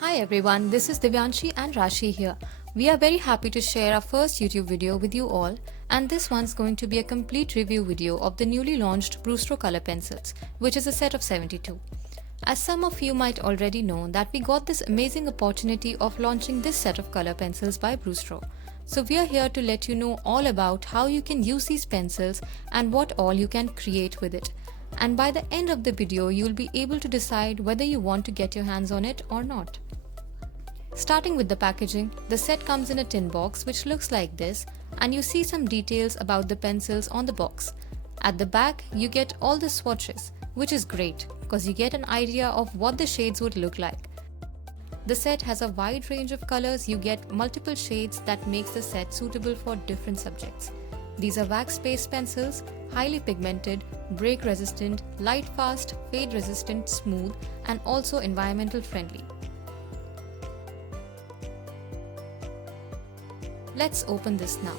Hi everyone, this is Divyanshi and Rashi here. We are very happy to share our first YouTube video with you all, and this one's going to be a complete review video of the newly launched Brustro color pencils, which is a set of 72. As some of you might already know that we got this amazing opportunity of launching this set of color pencils by Brustro. So we are here to let you know all about how you can use these pencils and what all you can create with it. And by the end of the video, you'll be able to decide whether you want to get your hands on it or not. Starting with the packaging, the set comes in a tin box which looks like this, and you see some details about the pencils on the box. At the back, you get all the swatches, which is great because you get an idea of what the shades would look like. The set has a wide range of colors. You get multiple shades that makes the set suitable for different subjects. These are wax-based pencils, highly pigmented, break resistant, light fast, fade resistant, smooth, and also environmental friendly. Let's open this now.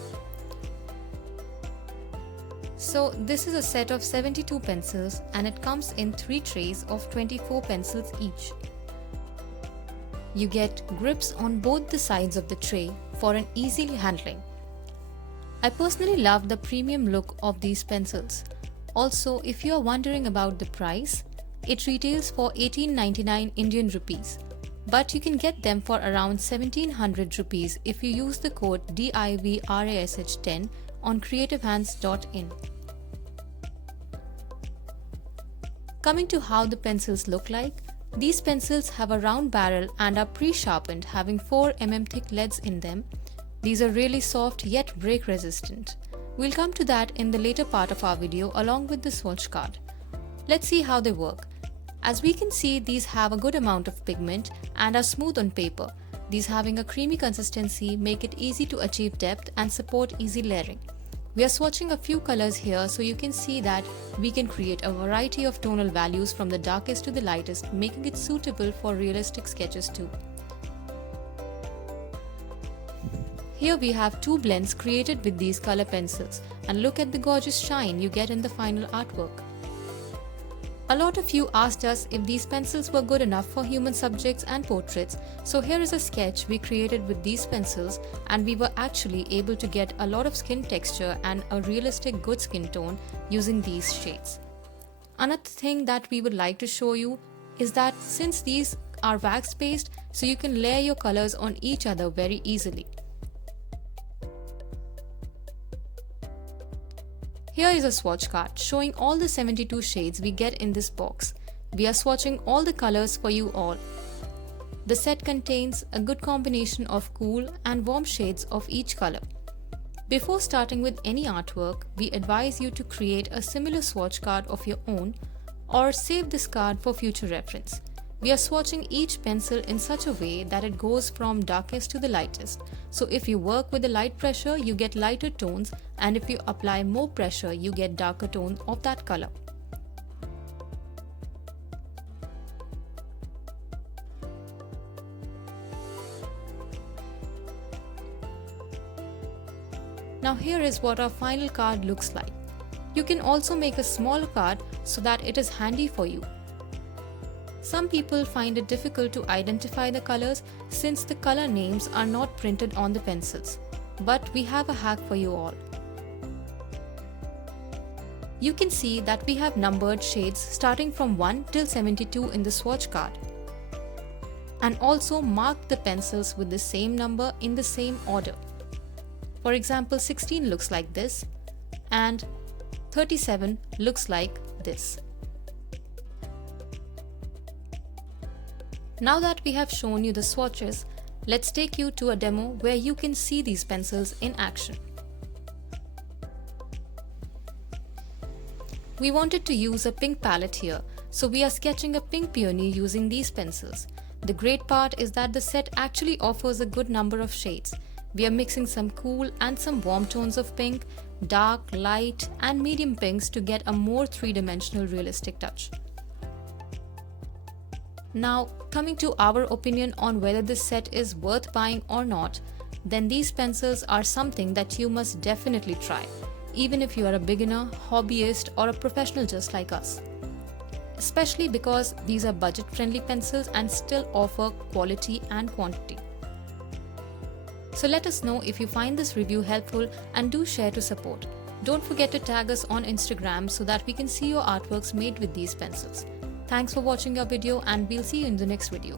So this is a set of 72 pencils and it comes in 3 trays of 24 pencils each. You get grips on both the sides of the tray for an easy handling. I personally love the premium look of these pencils. Also, if you are wondering about the price, it retails for 1899 Indian rupees. But you can get them for around 1700 rupees if you use the code DIVRASH10 on creativehands.in. Coming to how the pencils look like, these pencils have a round barrel and are pre-sharpened, having 4 mm thick leads in them. These are really soft yet break resistant. We'll come to that in the later part of our video along with the swatch card. Let's see how they work. As we can see, these have a good amount of pigment and are smooth on paper. These having a creamy consistency make it easy to achieve depth and support easy layering. We are swatching a few colors here so you can see that we can create a variety of tonal values from the darkest to the lightest, making it suitable for realistic sketches too. Here we have 2 blends created with these color pencils, and look at the gorgeous shine you get in the final artwork. A lot of you asked us if these pencils were good enough for human subjects and portraits, so here is a sketch we created with these pencils, and we were actually able to get a lot of skin texture and a realistic good skin tone using these shades. Another thing that we would like to show you is that since these are wax based, so you can layer your colors on each other very easily. Here is a swatch card showing all the 72 shades we get in this box. We are swatching all the colors for you all. The set contains a good combination of cool and warm shades of each color. Before starting with any artwork, we advise you to create a similar swatch card of your own or save this card for future reference. We are swatching each pencil in such a way that it goes from darkest to the lightest. So if you work with a light pressure, you get lighter tones, and if you apply more pressure, you get darker tones of that color. Now here is what our final card looks like. You can also make a smaller card so that it is handy for you. Some people find it difficult to identify the colors since the color names are not printed on the pencils. But we have a hack for you all. You can see that we have numbered shades starting from 1 till 72 in the swatch card. And also marked the pencils with the same number in the same order. For example, 16 looks like this and 37 looks like this. Now that we have shown you the swatches, let's take you to a demo where you can see these pencils in action. We wanted to use a pink palette here, so we are sketching a pink peony using these pencils. The great part is that the set actually offers a good number of shades. We are mixing some cool and some warm tones of pink, dark, light, and medium pinks to get a more three-dimensional realistic touch. Now, coming to our opinion on whether this set is worth buying or not, then these pencils are something that you must definitely try, even if you are a beginner, hobbyist, or a professional just like us. especially because these are budget-friendly pencils and still offer quality and quantity. So let us know if you find this review helpful and do share to support. Don't forget to tag us on Instagram so that we can see your artworks made with these pencils. Thanks for watching our video and we'll see you in the next video.